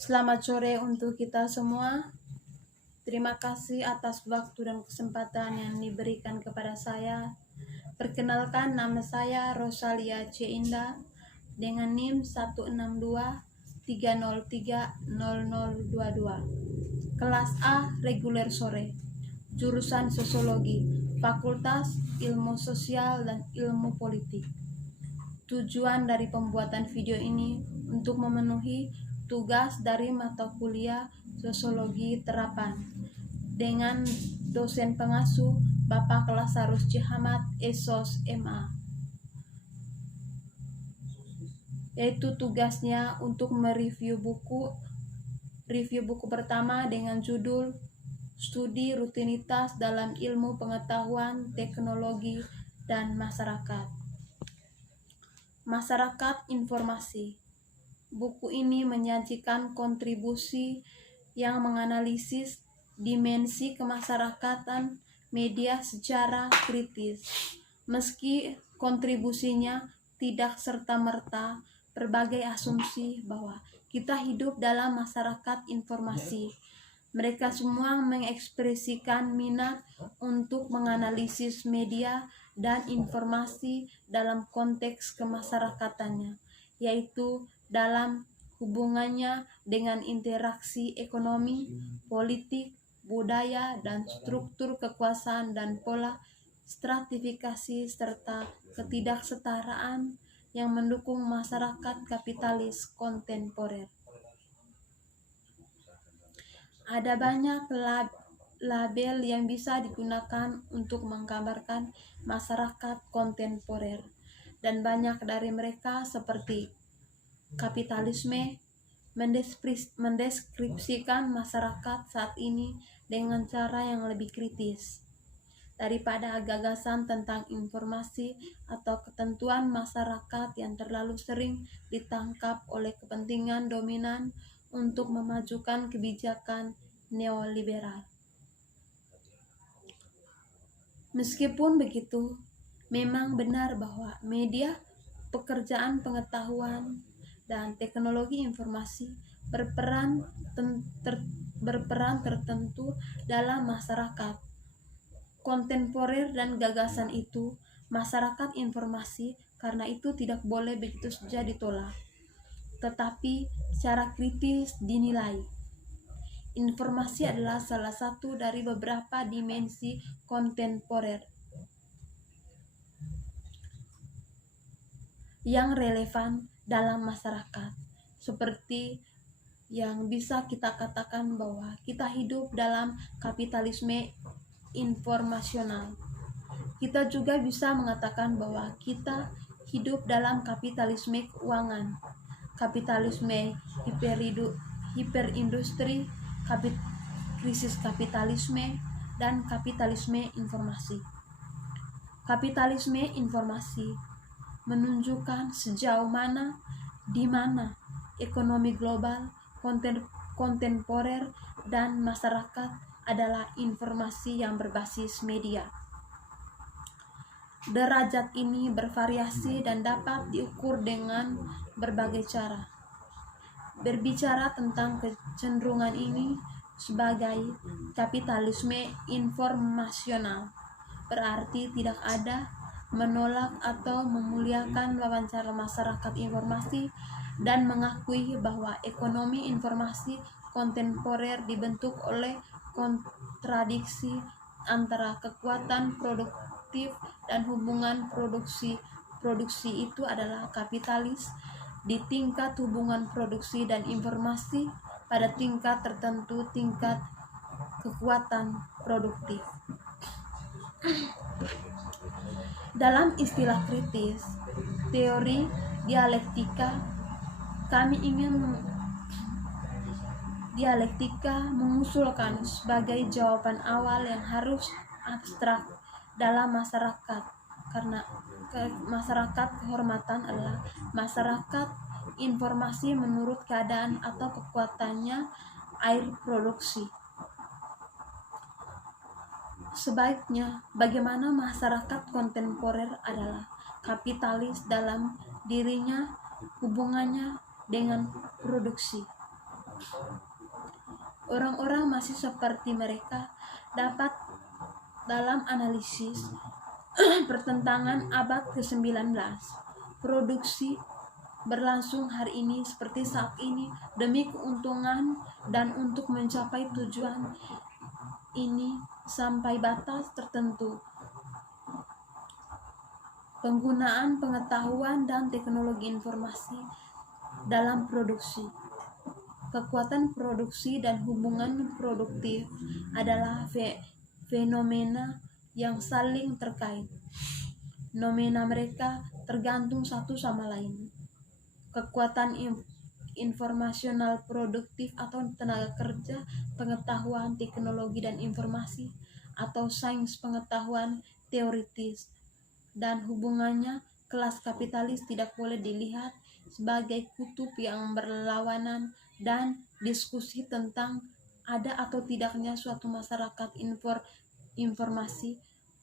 Selamat sore untuk kita semua. Terima kasih atas waktu dan kesempatan yang diberikan kepada saya. Perkenalkan, nama saya Rosalia C. Indah dengan NIM 16230300022. Kelas A reguler sore. Jurusan Sosiologi, Fakultas Ilmu Sosial dan Ilmu Politik. Tujuan dari pembuatan video ini untuk memenuhi tugas dari mata kuliah Sosiologi Terapan dengan dosen pengasuh Bapak Kelasarus Cihamat Esos MA, yaitu tugasnya untuk mereview buku pertama dengan judul Studi Rutinitas dalam Ilmu Pengetahuan, Teknologi, dan Masyarakat. Masyarakat Informasi. Buku ini menyajikan kontribusi yang menganalisis dimensi kemasyarakatan media secara kritis. Meski kontribusinya tidak serta-merta berbagai asumsi bahwa kita hidup dalam masyarakat informasi, mereka semua mengekspresikan minat untuk menganalisis media dan informasi dalam konteks kemasyarakatannya, yaitu dalam hubungannya dengan interaksi ekonomi, politik, budaya, dan struktur kekuasaan dan pola stratifikasi serta ketidaksetaraan yang mendukung masyarakat kapitalis kontemporer. Ada banyak label yang bisa digunakan untuk menggambarkan masyarakat kontemporer, dan banyak dari mereka seperti kapitalisme mendeskripsikan masyarakat saat ini dengan cara yang lebih kritis daripada gagasan tentang informasi atau ketentuan masyarakat yang terlalu sering ditangkap oleh kepentingan dominan untuk memajukan kebijakan neoliberal. Meskipun begitu, memang benar bahwa media, pekerjaan pengetahuan, dan teknologi informasi berperan tertentu dalam masyarakat kontemporer dan gagasan itu masyarakat informasi karena itu tidak boleh begitu saja ditolak, tetapi secara kritis dinilai. Informasi adalah salah satu dari beberapa dimensi kontemporer yang relevan dalam masyarakat, seperti yang bisa kita katakan bahwa kita hidup dalam kapitalisme informasional. Kita juga bisa mengatakan bahwa kita hidup dalam kapitalisme keuangan, kapitalisme hiperindustri, krisis kapitalisme, dan kapitalisme informasi. Kapitalisme informasi menunjukkan sejauh mana, di mana ekonomi global, kontemporer, dan masyarakat adalah informasi yang berbasis media. Derajat ini bervariasi dan dapat diukur dengan berbagai cara. Berbicara tentang kecenderungan ini sebagai kapitalisme informasional berarti tidak ada menolak atau memuliakan wawancara masyarakat informasi dan mengakui bahwa ekonomi informasi kontemporer dibentuk oleh kontradiksi antara kekuatan produktif dan hubungan produksi itu adalah kapitalis di tingkat hubungan produksi dan informasi pada tingkat tertentu, tingkat kekuatan produktif. Dalam istilah kritis teori dialektika, dialektika mengusulkan sebagai jawaban awal yang harus abstrak dalam masyarakat, karena masyarakat kehormatan adalah masyarakat informasi menurut keadaan atau kekuatannya air produksi. Sebaiknya, bagaimana masyarakat kontemporer adalah kapitalis dalam dirinya, hubungannya dengan produksi. Orang-orang masih seperti mereka dapat dalam analisis pertentangan abad ke-19. Produksi berlangsung hari ini seperti saat ini demi keuntungan dan untuk mencapai tujuan ini sampai batas tertentu. Penggunaan pengetahuan dan teknologi informasi dalam produksi. Kekuatan produksi dan hubungan produktif adalah fenomena yang saling terkait. Nomena mereka tergantung satu sama lain. Kekuatan informasional produktif atau tenaga kerja, pengetahuan, teknologi dan informasi atau sains pengetahuan teoritis dan hubungannya kelas kapitalis tidak boleh dilihat sebagai kutub yang berlawanan, dan diskusi tentang ada atau tidaknya suatu masyarakat informasi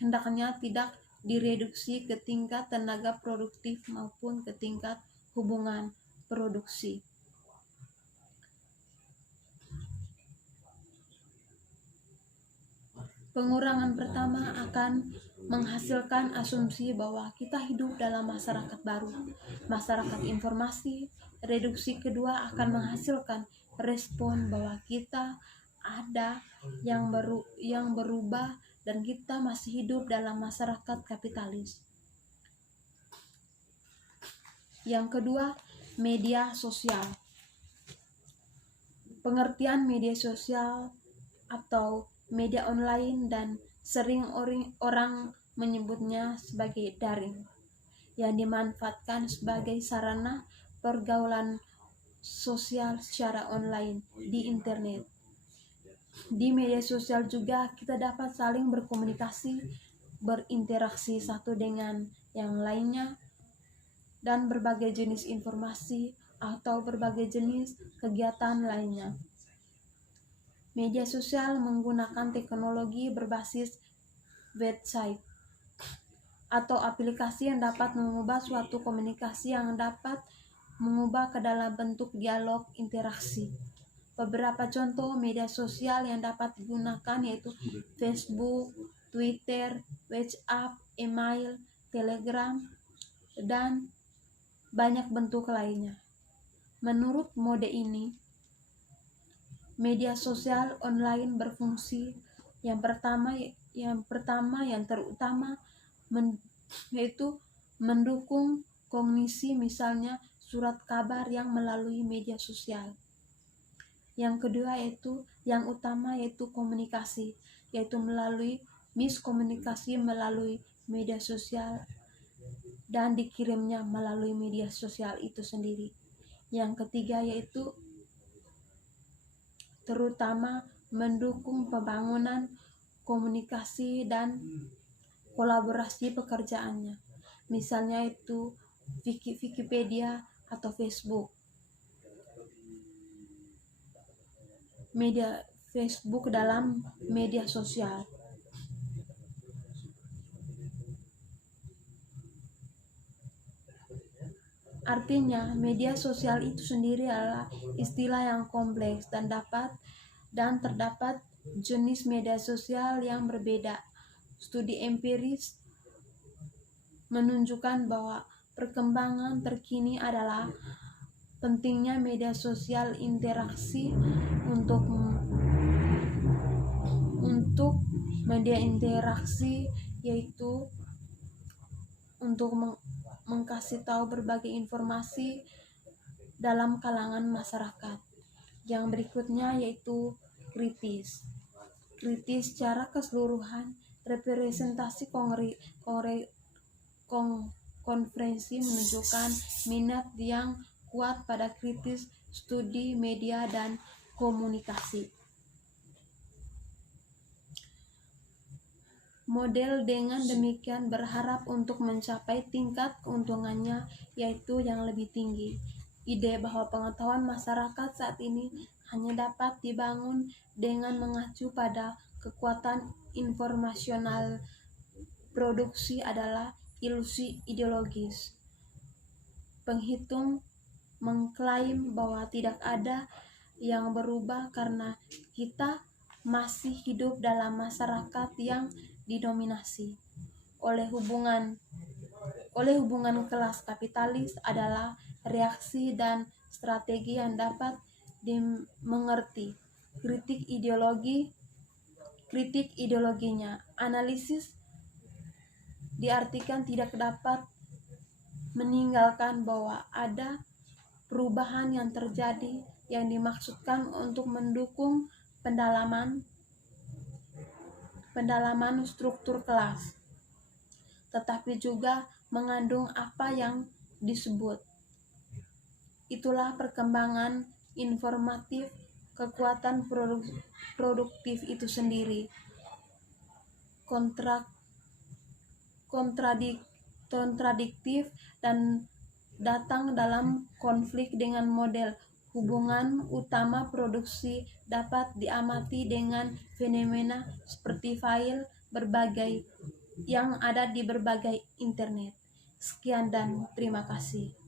hendaknya tidak direduksi ke tingkat tenaga produktif maupun ke tingkat hubungan produksi. Pengurangan pertama akan menghasilkan asumsi bahwa kita hidup dalam masyarakat baru, masyarakat informasi. Reduksi kedua akan menghasilkan respon bahwa kita ada yang berubah dan kita masih hidup dalam masyarakat kapitalis. Yang kedua, media sosial. Pengertian media sosial atau media online dan sering orang menyebutnya sebagai daring, yang dimanfaatkan sebagai sarana pergaulan sosial secara online di internet. Di media sosial juga kita dapat saling berkomunikasi, berinteraksi satu dengan yang lainnya, dan berbagai jenis informasi atau berbagai jenis kegiatan lainnya. Media sosial menggunakan teknologi berbasis website atau aplikasi yang dapat mengubah suatu komunikasi yang dapat mengubah ke dalam bentuk dialog interaksi. Beberapa contoh media sosial yang dapat digunakan yaitu Facebook, Twitter, WhatsApp, email, Telegram, dan banyak bentuk lainnya. Menurut mode ini, media sosial online berfungsi yang terutama yaitu mendukung kognisi, misalnya surat kabar yang melalui media sosial. Yang kedua yang utama yaitu komunikasi, yaitu melalui miskomunikasi melalui media sosial dan dikirimnya melalui media sosial itu sendiri. Yang ketiga yaitu terutama mendukung pembangunan komunikasi dan kolaborasi pekerjaannya, misalnya itu Wikipedia atau Facebook. Media Facebook dalam media sosial. Artinya, media sosial itu sendiri adalah istilah yang kompleks dan terdapat jenis media sosial yang berbeda. Studi empiris menunjukkan bahwa perkembangan terkini adalah pentingnya media sosial interaksi untuk media interaksi, yaitu untuk mengkasih tahu berbagai informasi dalam kalangan masyarakat. Yang berikutnya yaitu kritis secara keseluruhan. Representasi konferensi menunjukkan minat yang kuat pada kritis studi media dan komunikasi. Model dengan demikian berharap untuk mencapai tingkat keuntungannya yaitu yang lebih tinggi. Ide bahwa pengetahuan masyarakat saat ini hanya dapat dibangun dengan mengacu pada kekuatan informasional produksi adalah ilusi ideologis. Penghitung mengklaim bahwa tidak ada yang berubah karena kita masih hidup dalam masyarakat yang didominasi oleh hubungan kelas kapitalis adalah reaksi dan strategi yang dapat dimengerti. Kritik ideologinya. Analisis diartikan tidak dapat meninggalkan bahwa ada perubahan yang terjadi yang dimaksudkan untuk mendukung pendalaman struktur kelas, tetapi juga mengandung apa yang disebut. Itulah perkembangan informatif kekuatan produktif itu sendiri. Kontradiktif dan datang dalam konflik dengan model hubungan utama produksi dapat diamati dengan fenomena seperti file berbagai yang ada di berbagai internet. Sekian dan terima kasih.